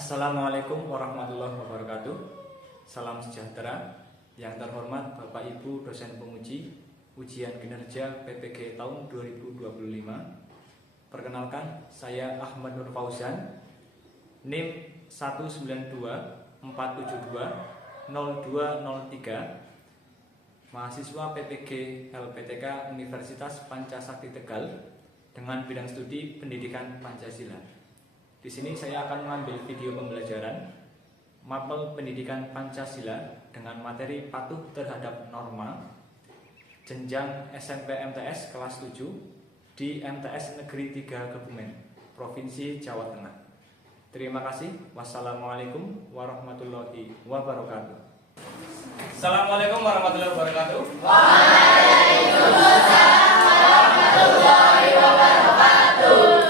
Assalamualaikum warahmatullahi wabarakatuh. Salam sejahtera. Yang terhormat Bapak Ibu dosen penguji ujian kinerja PPG tahun 2025. Perkenalkan, saya Ahmad Nur Fauzan, NIM 192472023, mahasiswa PPG LPTK Universitas Pancasakti Tegal dengan bidang studi Pendidikan Pancasila. Di sini saya akan mengambil video pembelajaran mapel pendidikan Pancasila dengan materi patuh terhadap norma jenjang SMP MTS kelas 7 di MTS Negeri 3 Kebumen, Provinsi Jawa Tengah. Terima kasih. Wassalamualaikum warahmatullahi wabarakatuh. Assalamualaikum warahmatullahi wabarakatuh. Waalaikumsalam warahmatullahi wabarakatuh.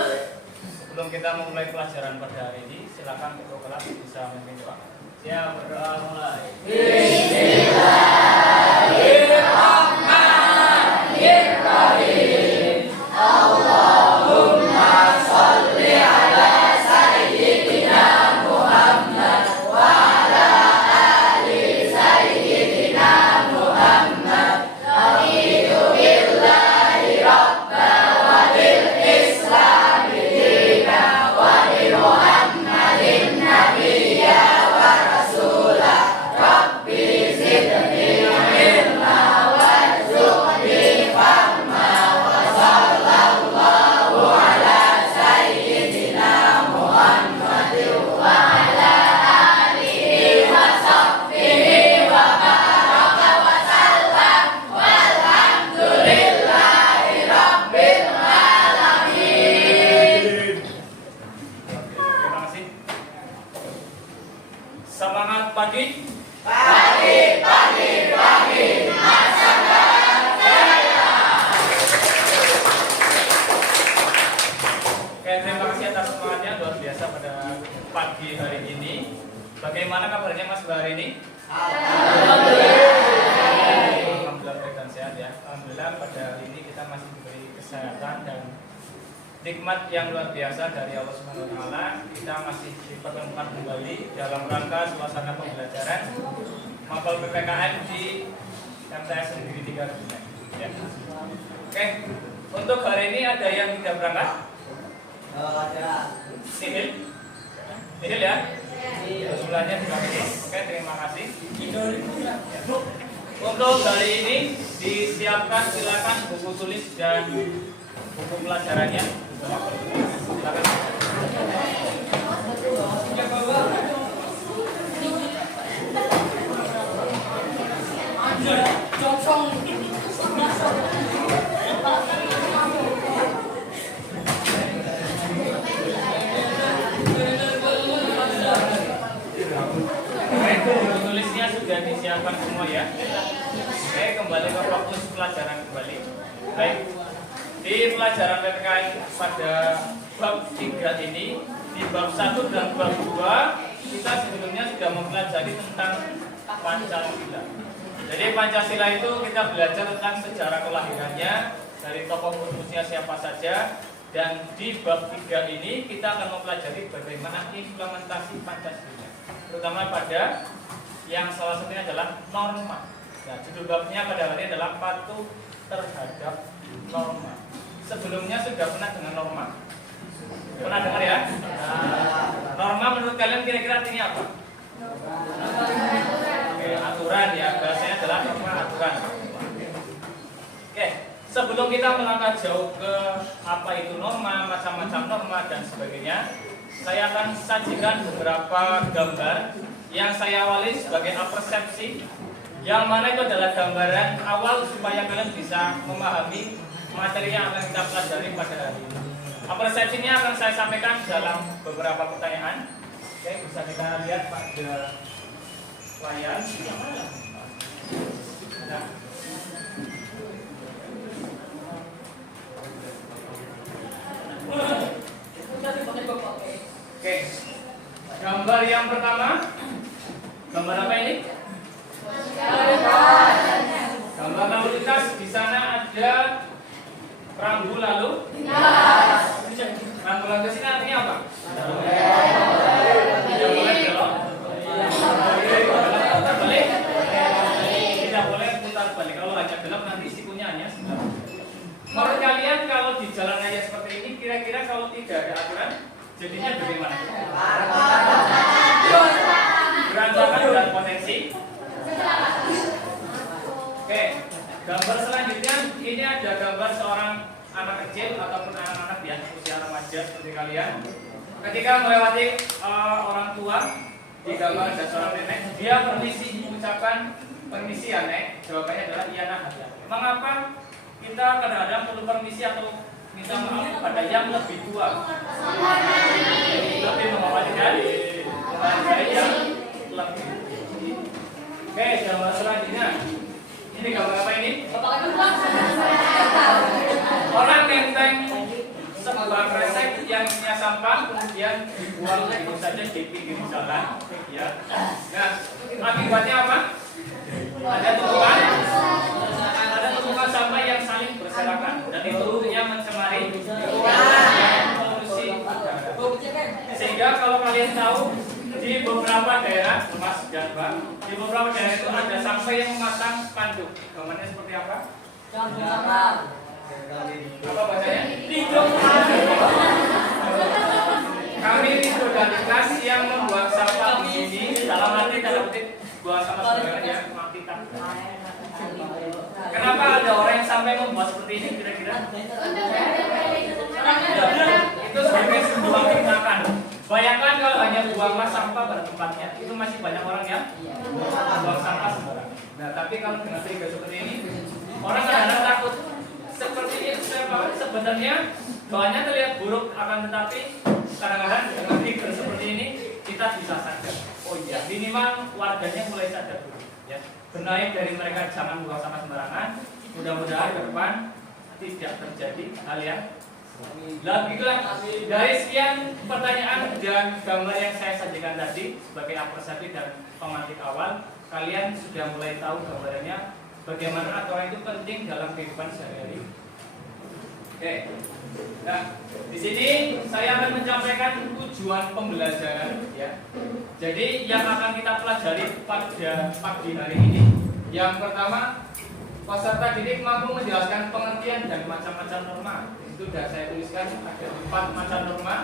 Sebelum kita memulai pelajaran pada hari ini, silakan ketua kelas bisa memimpin doa. Saya berdoa mulai. Bismillahirrahmanirrahim. Allahumma sholli ala sayyidina Muhammad wa ala ali sayyidina Muhammad. Raditu billahi rabba wa bil islami dina wa bi Muhammadin nabiyya wa rasula. Rabbi zidni ilma warzuqni fahma wa sallallahu ala sayyidina Muhammadin wa ala alihi wa sahbihi wa baraka wa sallam walhamdulillahi rabbil alamin. Terima kasih. Semangat pagi. Pagi, masyarakat jaya. Oke, terima kasih atas semangatnya luar biasa pada pagi hari ini. Bagaimana kabarnya Mas hari ini? Alhamdulillah baik dan sehat ya. Alhamdulillah pada hari ini kita masih diberi kesehatan dan nikmat yang luar biasa dari Allah Subhanahu wa taala. Kita masih dipertemukan kembali dalam rangka suasana pembelajaran mapel PPKN di MTS Negeri 3 Kebumen. Ya. Oke, untuk hari ini ada yang tidak berangkat? Ada. Nihil? Nihil ya? Sebelahnya dipakai. Oke, terima kasih. Untuk hari ini disiapkan silakan buku tulis dan buku pelajarannya. Silakan. Tulisnya sudah disiapkan semua ya. Oke, kembali ke fokus pelajaran kembali. Baik. Di pelajaran PPKN pada bab 3 ini, di bab 1 dan bab 2 kita sebelumnya sudah mempelajari tentang Pancasila. Jadi Pancasila itu kita belajar tentang sejarah kelahirannya, dari tokoh perumusnya siapa saja. Dan di bab 3 ini kita akan mempelajari bagaimana implementasi Pancasila, terutama pada yang salah satunya adalah norma. Nah, judul babnya pada hari ini adalah patuh terhadap norma. Sebelumnya sudah pernah dengan norma? Pernah dengar ya? Norma menurut kalian kira-kira artinya apa? Oke, aturan ya, bahasanya adalah norma aturan. Oke, sebelum kita melangkah jauh ke apa itu norma, macam-macam norma dan sebagainya, saya akan sajikan beberapa gambar yang saya awali sebagai persepsi, yang mana itu adalah gambaran awal supaya kalian bisa memahami materi yang akan kita pelajari pada hari ini. Persepsinya akan saya sampaikan dalam beberapa pertanyaan. Oke, bisa kita lihat pada layar. Nah. Oke, gambar yang pertama, gambar apa ini? Gambar lalu lintas. Di sana ada rambu lalu. Rambu lalu lintas ini artinya apa? kecil ataupun anak-anak ya usia remaja seperti kalian, ketika melewati orang tua di gambar ada seorang nenek, dia permisi mengucapkan permisi ya nek, jawabannya adalah iya nak. Mengapa kita kadang-kadang perlu permisi atau minta maaf pada yang lebih tua, lebih menghormati dari yang lebih. Oke, gambar selanjutnya. Ini gambar apa ini? Orang nenteng sebuah kresek yang isinya sampah kemudian dibuang begitu saja di pinggir jalan, ya. Nah, akibatnya apa? Ada tumpukan sampah yang saling berserakan dan itu yang mencemari polusi udara. Sehingga kalau kalian tahu di beberapa daerah, Mas dan Mbak, di beberapa daerah itu ada sampah yang memasang spanduk. Gambarnya seperti apa? Apa bacanya? Kami itu dari kelas yang membuang sampah di sini dalam arti buang sampah sembarangan mati tak. Kenapa ada orang yang sampai membuat seperti ini kira-kira? Itu sebagai sebuah tindakan. Bayangkan kalau hanya buanglah sampah pada tempatnya, itu masih banyak orang yang buang sampah sembarangan. Nah, tapi kalau dengan trigger seperti ini, orang kadang-kadang takut. Seperti itu sebenarnya bahannya terlihat buruk, akan tetapi kadang-kadang dengan trigger seperti ini kita bisa sadar. Oh iya, minimal warganya mulai sadar dulu. Ya, benahi dari mereka jangan buang sampah sembarangan. Mudah-mudahan ke depan tidak terjadi hal yang begitulah. Dari sekian pertanyaan dan gambar yang saya sajikan tadi sebagai apresiasi dan pemantik awal, kalian sudah mulai tahu gambarannya bagaimana aturan itu penting dalam kehidupan sehari-hari. Oke. Nah, di sini saya akan menyampaikan tujuan pembelajaran ya. Jadi yang akan kita pelajari pada pagi hari ini, yang pertama, peserta didik mampu menjelaskan pengertian dan macam-macam norma. Itu sudah saya tuliskan ada 4 macam norma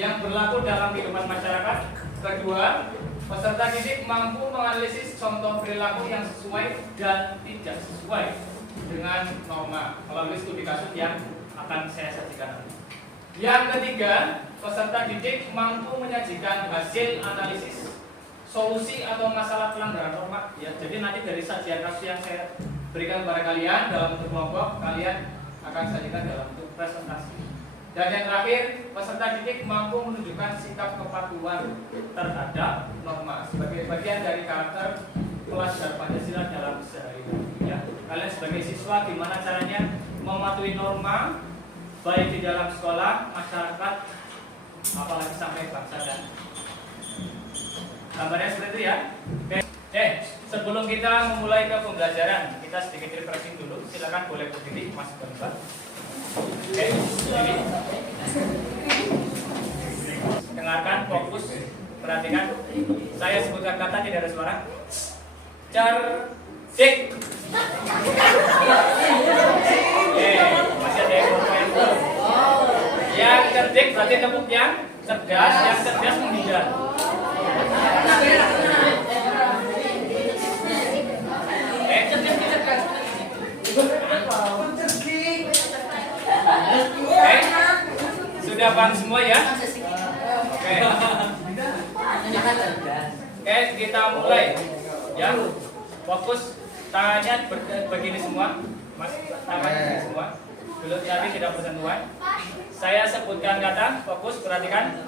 yang berlaku dalam kehidupan masyarakat. Kedua, peserta didik mampu menganalisis contoh perilaku yang sesuai dan tidak sesuai dengan norma melalui studi kasus yang akan saya sajikan nanti. Yang ketiga, peserta didik mampu menyajikan hasil analisis solusi atau masalah pelanggaran norma. Ya, jadi nanti dari sajian kasus yang saya berikan kepada kalian dalam bentuk kelompok, kalian akan sajikan dalam bentuk presentasi. Dan yang terakhir, peserta didik mampu menunjukkan sikap kepatuhan terhadap norma sebagai bagian dari karakter pelajar Pancasila dalam sehari-hari. Ya, kalian sebagai siswa gimana caranya mematuhi norma baik di dalam sekolah, masyarakat, apalagi sampai bangsa dan gambarnya seperti itu ya. Oke, sebelum kita memulai ke pembelajaran, kita sedikit refreshing dulu. Silakan boleh berdiri, Mas Mbak. Oke, berdiri. Dengarkan, fokus, perhatikan. Saya sebutkan kata tidak ada suara. Cerdik. Masih ada yang belum. Yang cerdik berarti tepuk yang cerdas, yang cerdas menghindar. Sudah paham semua ya? Oke. Oke, kita mulai. Ya, fokus, tangannya begini semua, Mas, tangannya begini semua. Dulu tapi tidak bersentuhan. Saya sebutkan kata, fokus, perhatikan.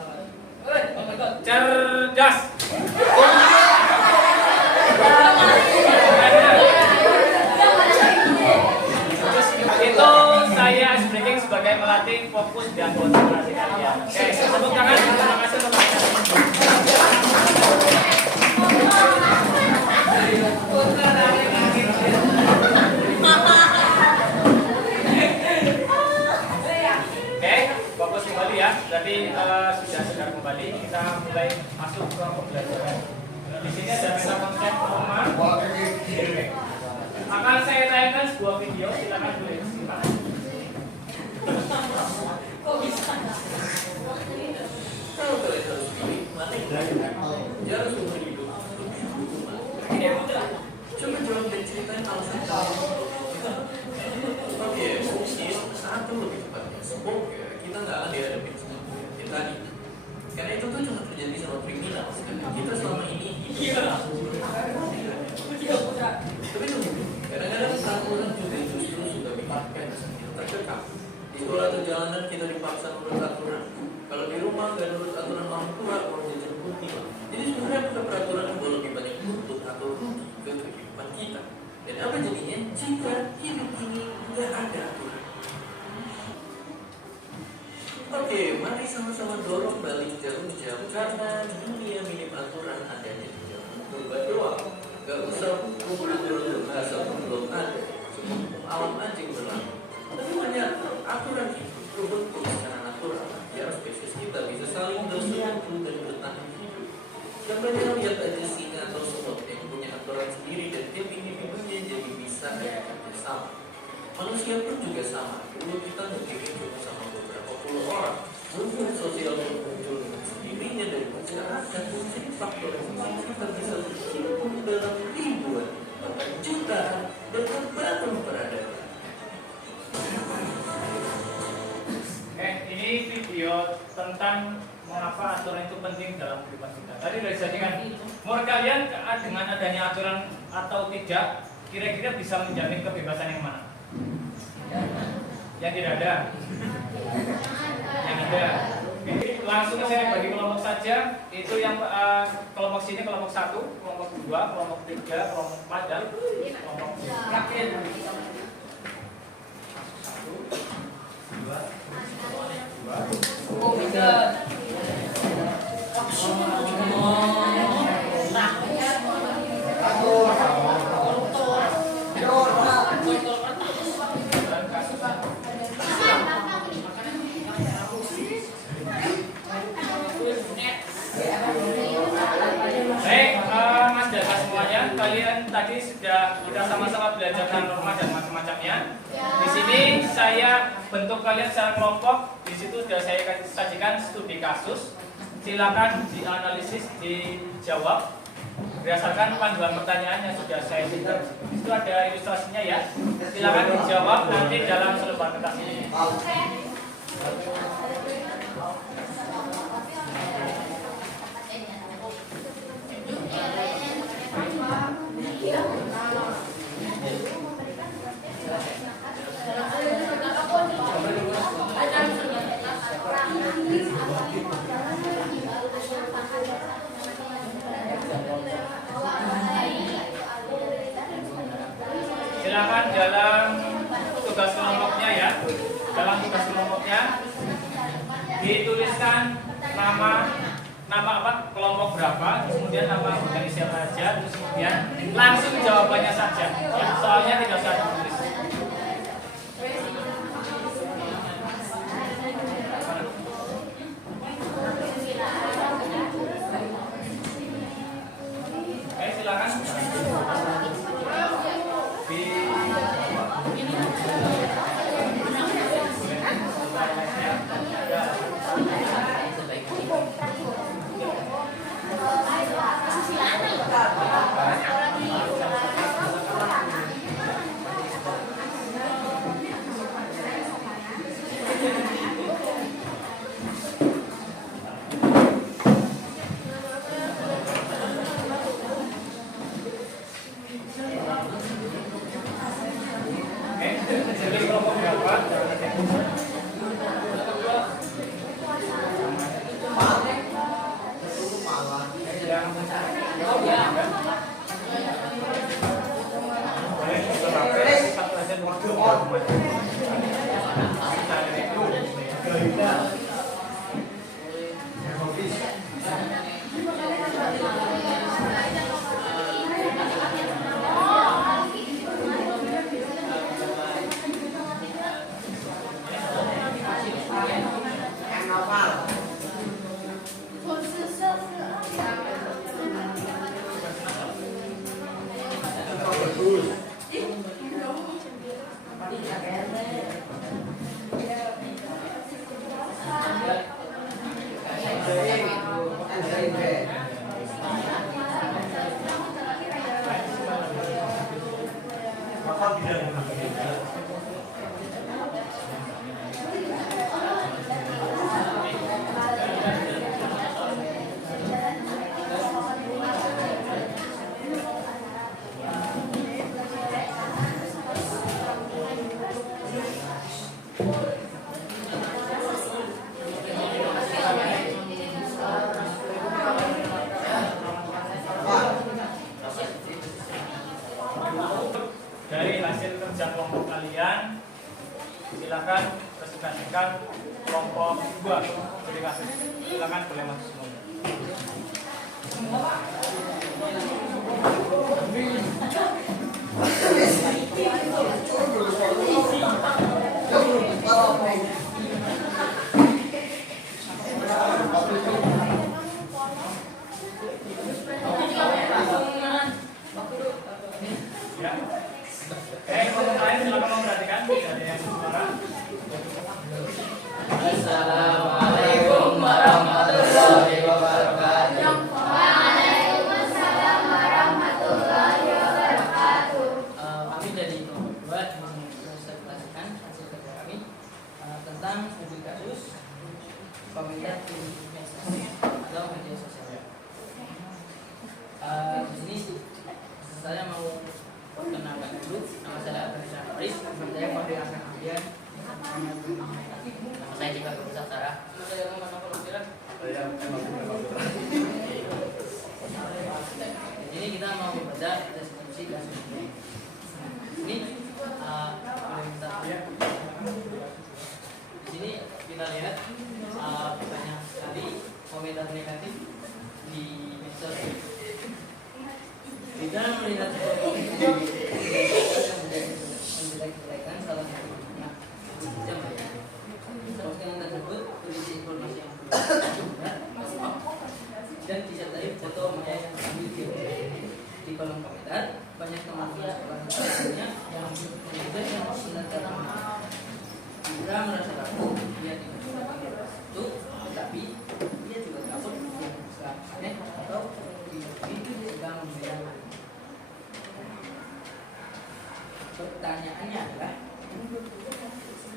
Cerdas. Itu saya speaking sebagai melatih fokus dan konsentrasi kalian. Oke, tepuk tangan. Terima kasih untuk Oke, fokus kembali ya. Berarti sudah sedang kembali. Kita mulai masuk ke pembelajaran. Di sini ada meta konsep norma. Akan saya tayangkan sebuah video. Silakan boleh simak. Kok bisa? Coba diceritain alasan kamu. Oke, fungsi saat itu lebih cepat. Karena dunia minim aturan adanya di zaman purba doang. Gak usah hukum aturan bahasa pun belum ada. Cuma hukum alam aja yang berlaku. Tapi banyak aturan itu terbentuk secara natural. Biar spesies kita bisa saling bersatu dan bertahan hidup. Dan banyak lihat aja singa atau semut yang punya aturan sendiri dan tiap individunya jadi bisa kayak kerjasama. Manusia pun juga sama. Dulu kita mungkin cuma sama beberapa puluh orang. Hubungan sosial muncul dengan sendirinya dari masyarakat. Jadi faktor yang kita bisa berkumpul dalam ribuan, bahkan jutaan, dan berbagai peradaban. Ini video tentang mengapa aturan itu penting dalam kehidupan kita. Tadi sudah disajikan. Menurut kalian dengan adanya aturan atau tidak, kira-kira bisa menjamin kebebasan yang mana? Yang tidak ada. Yang ada. Jadi langsung saya bagi kelompok saja. Itu yang kelompok sini kelompok 1, kelompok 2, kelompok 3, kelompok 4 dan kelompok terakhir. 1, 2, 3. Kalian tadi sudah kita sama-sama belajar tentang norma dan macam-macamnya. Di sini saya bentuk kalian secara kelompok. Di situ sudah saya sajikan studi kasus. Silakan dianalisis, dijawab berdasarkan panduan pertanyaan yang sudah saya berikan. Itu ada ilustrasinya ya. Silakan dijawab nanti dalam selebar kertas ini. Silakan dalam tugas kelompoknya ya. Dalam tugas kelompoknya dituliskan nama apa kelompok berapa, kemudian nama organisasi apa aja, terus kemudian langsung jawabannya saja. Ya, soalnya tidak usah ditulis. Oke, silakan. Dari hasil kerja kelompok kalian, silakan presentasikan kelompok 2. Terima kasih. Silakan boleh masuk semua. melihat menjelek-jelekan salah satu pihak postingan tersebut berisi informasi yang benar dan disertai foto Maya yang diambil di kolom komentar. Banyak teman-teman sekolahnya yang mengajar yang senantiasa Indra merasa ragu, dia tidak bisa melakukan itu, tetapi dia juga takut dia aneh atau itu sedang membela. Pertanyaannya adalah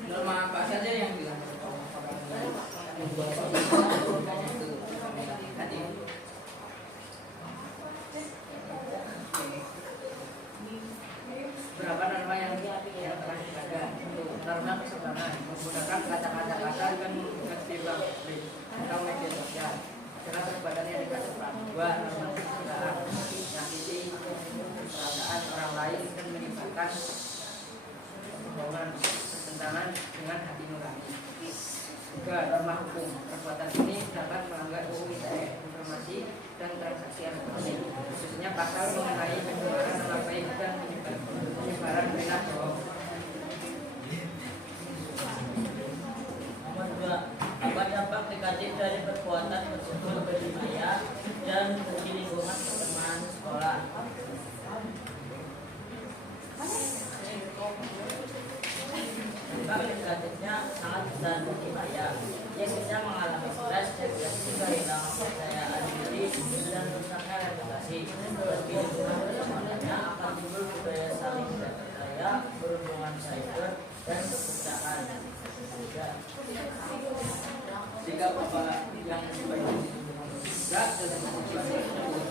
norma apa saja yang dilanggar oleh orang lain yang membuat pertanyaan itu negatif. Berapa norma yang telah dijaga untuk norma kesetaraan menggunakan kata-kata kasar dan menggunakan istilah atau media sosial karena terbatasnya dengan seperti dua norma kesetaraan menyakiti perasaan orang lain dan menimbulkan kebohongan bertentangan dengan hati nurani. Juga norma hukum perbuatan ini dapat melanggar UU ITE informasi dan transaksi elektronik khususnya pasal mengenai pencemaran nama baik dan penyebaran berita bohong. Nomor 2. Apa dampak negatif dari perbuatan tersebut bagi Maya dan bagi lingkungan pertemanan sekolah? Dampak negatifnya sangat besar bagi Maya. Dia bisa mengalami stres, depresi, kehilangan kepercayaan diri, dan rusaknya reputasi. Bagi lingkungan pertemanannya akan timbul budaya saling tidak percaya, berhubungan cyber, dan perpecahan. Jika bapak yang sebaiknya tidak dalam situasi tersebut.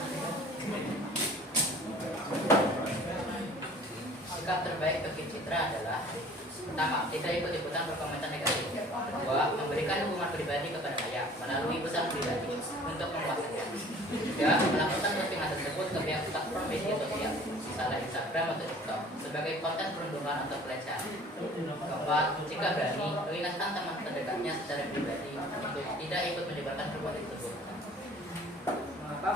Sikap terbaik bagi Citra adalah: pertama, tidak ikut-ikutan berkomentar negatif. Kedua, memberikan hubungan pribadi kepada Maya melalui pesan pribadi untuk memuaskan. Tiga, melakukan postingan tersebut ke pihak platform media sosial, misalnya Instagram atau TikTok, sebagai konten perundungan atau pelecehan. Keempat, jika berani, mengingatkan teman terdekatnya secara pribadi untuk tidak ikut menyebarkan perbuatan tersebut. Mengapa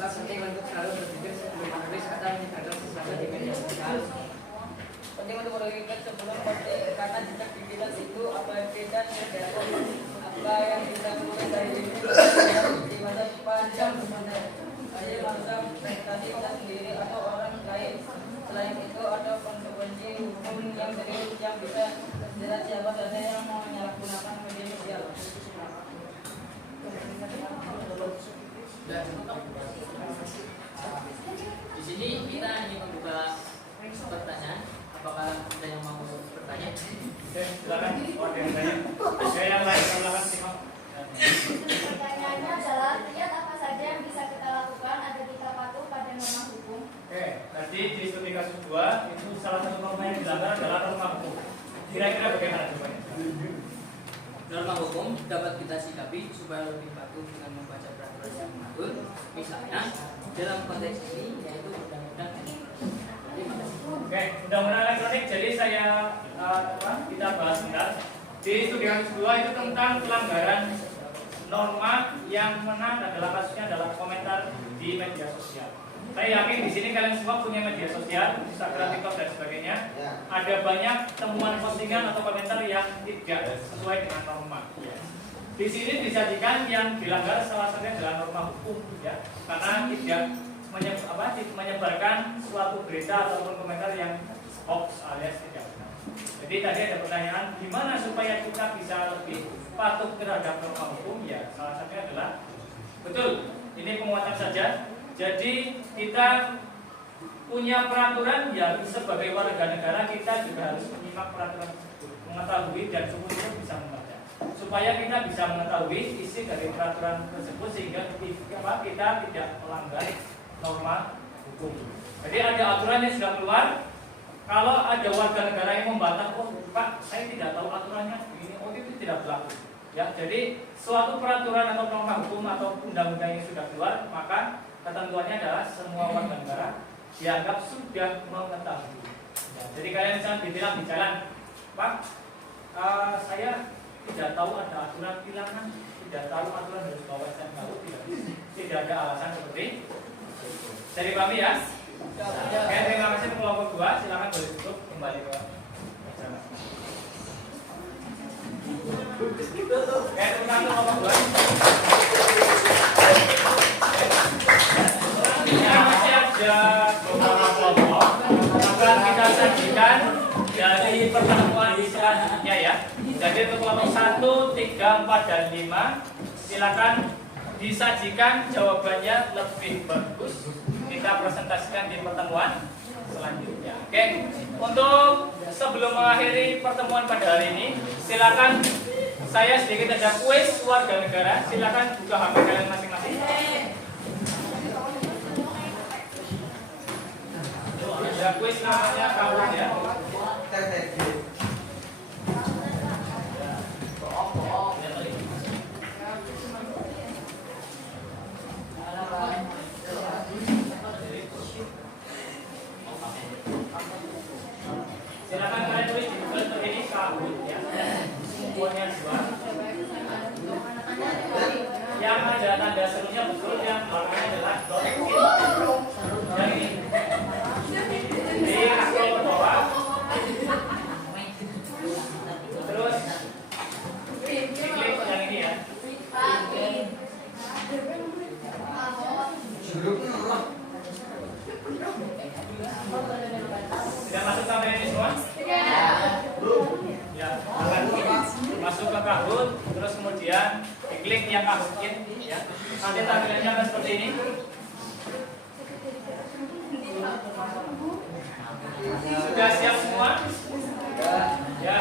penting untuk selalu berpikir sebelum menulis atau menyebarkan sesuatu di media sosial? Penting untuk merugikan sebelum posting karena jejak digital itu apa yang beda dengan apa yang kita tulis dari di masa panjang sebenarnya hanya masa prestasi kita sendiri atau orang lain. Selain itu ada konsekuensi hukum yang serius yang bisa jelas siapa saja yang mau menyalahgunakan media sosial. Di sini kita ingin membuka pertanyaan. Apakah ada yang mau bertanya? Oke, silakan. Oh, ada yang tanya. Ada yang lain, silakan simak. Pertanyaannya adalah, lihat apa saja yang bisa kita lakukan agar kita patuh pada norma hukum. Oke, tadi di studi kasus 2 itu salah satu norma yang dilanggar adalah norma hukum. Kira-kira bagaimana jawabannya? Norma hukum dapat kita sikapi supaya lebih patuh dengan membaca peraturan yang mengatur. Misalnya dalam konteks ini yaitu undang-undang Oke, undang-undang elektronik. Jadi kita bahas sebentar. Di studi kasus 2 itu tentang pelanggaran norma yang mana adalah kasusnya adalah komentar di media sosial. Saya yakin di sini kalian semua punya media sosial, Instagram, TikTok dan sebagainya. Ada banyak temuan postingan atau komentar yang tidak sesuai dengan norma. Di sini disajikan yang dilanggar salah satunya adalah norma hukum, ya, karena tidak menyebarkan suatu berita ataupun komentar yang hoax alias tidak benar. Jadi tadi ada pertanyaan, gimana supaya kita bisa lebih patuh terhadap norma hukum? Ya, salah satunya adalah betul, ini penguatan saja. Jadi kita punya peraturan, ya sebagai warga negara kita juga harus menyimak peraturan tersebut, mengetahui dan sungguh-sungguh bisa membaca, supaya kita bisa mengetahui isi dari peraturan tersebut sehingga kita tidak melanggar norma hukum. Jadi ada aturan yang sudah keluar. Kalau ada warga negara yang membantah, oh Pak, saya tidak tahu aturannya begini, oh itu tidak berlaku. Ya, jadi suatu peraturan atau norma hukum atau undang-undang yang sudah keluar, maka ketentuannya adalah semua warga negara dianggap sudah mengetahui. Ya, jadi kalian misalnya dibilang di jalan, Pak, saya tidak tahu ada aturan tilangan, tidak tahu aturan harus bawa STNK, tidak ada alasan seperti itu. Jadi pahami ya. Oke, terima kasih untuk kelompok 2. Silakan boleh tutup kembali ke acara. Oke, tepuk tangan kelompok 2. Ya, masih ada beberapa kelompok akan kita sajikan dari pertemuan selanjutnya ya. Jadi untuk kelompok 1, 3, 4, dan 5 silakan disajikan jawabannya lebih bagus. Kita presentasikan di pertemuan selanjutnya. Oke, untuk sebelum mengakhiri pertemuan pada hari ini, silakan saya sedikit ada kuis warga negara. Silakan buka HP kalian masing-masing. Ada kuis namanya Kawan ya. Silakan kalian tulis di Google untuk ini Kawan ya. Umurnya 2. Yang ada tanda serunya betul, yang belakangnya adalah dot. Yang ini. Di aktor ke bawah. Terus diklik yang ini ya. Sudah masuk sampai ini semua? Ya. Masuk ke Kahoot, terus kemudian diklik yang Kahootin ya. Nanti tampilannya akan seperti ini. Sudah siap semua? Ya.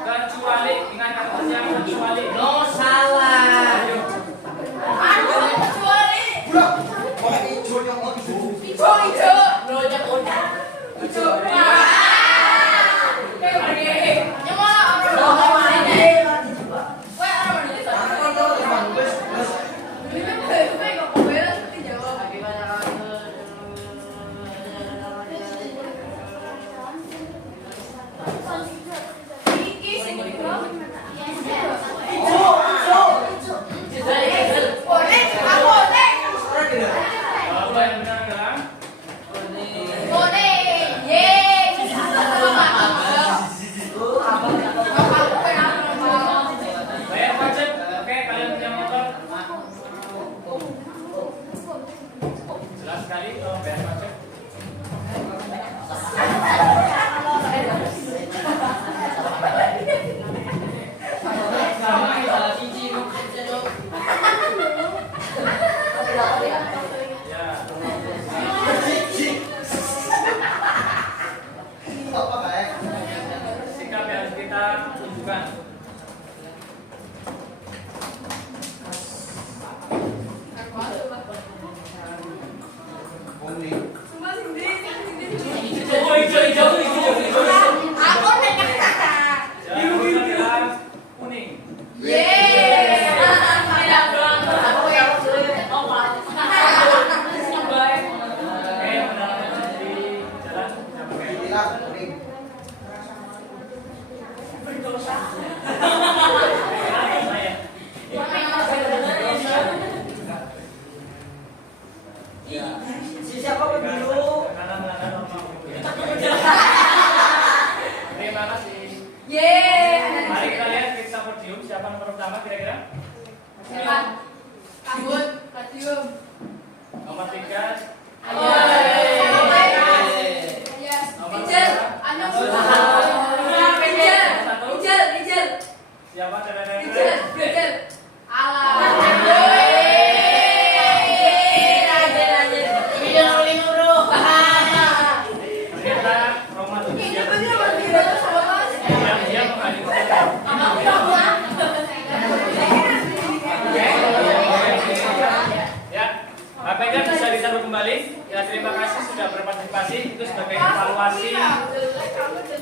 Kecuali ingat kata-katanya kecuali. No salah. Yes. Saya. Siapa dulu? Terima kasih. Yeay. Mari kita lihat kita podium siapa nomor pertama kira-kira? Siapa? Kabut, Katium. Nomor 3. Nomor Ijel, 2. Anang Ijel. Siapa? Ijel. Alah. Ternyata Roma tuh dia menghadirkan. Ya, Bapak Ibu bisa ditaruh kembali. Ya, terima kasih sudah berpartisipasi. Itu sebagai evaluasi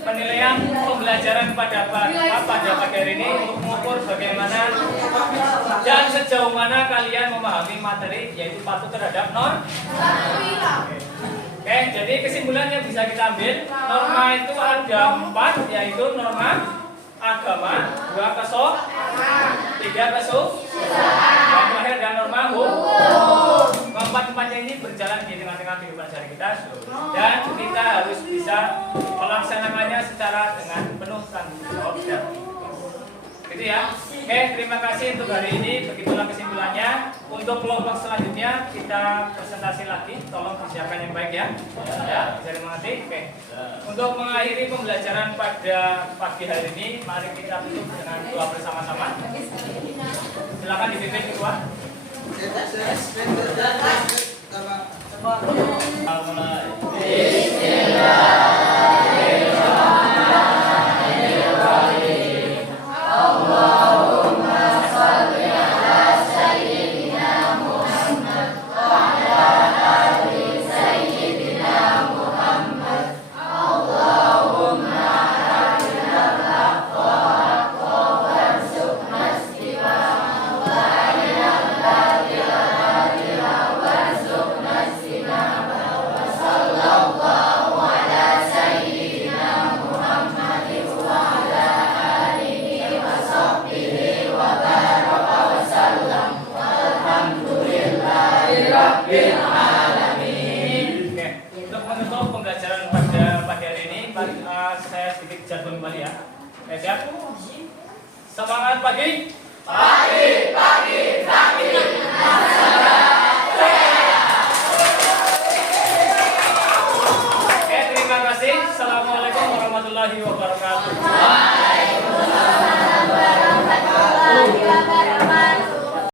penilaian pembelajaran pada pagi hari ini untuk mengukur bagaimana dan sejauh mana kalian memahami materi yaitu patuh terhadap norma. Oke, jadi kesimpulan yang bisa kita ambil, norma itu ada 4, yaitu norma agama, 2 kesopanan, 3 kesusilaan, dan terakhir ada norma hukum. Keempat-empatnya ini berjalan di tengah-tengah kehidupan sehari kita, dan kita harus bisa melaksanakannya secara dengan penuh tanggung jawab. Gitu ya. Oke, terima kasih untuk hari ini. Begitulah kesimpulannya. Untuk kelompok selanjutnya kita presentasi lagi. Tolong persiapkan yang baik ya. Ya, bisa dimengerti. Oke. Untuk mengakhiri pembelajaran pada pagi hari ini, mari kita tutup dengan doa bersama-sama. Silakan dipimpin ketua. Untuk menutup pembelajaran pada pagi hari ini, saya sedikit jadwal kembali ya. Siap? Semangat pagi. Oke, terima kasih. Assalamualaikum warahmatullahi wabarakatuh. Waalaikumsalam warahmatullahi wabarakatuh.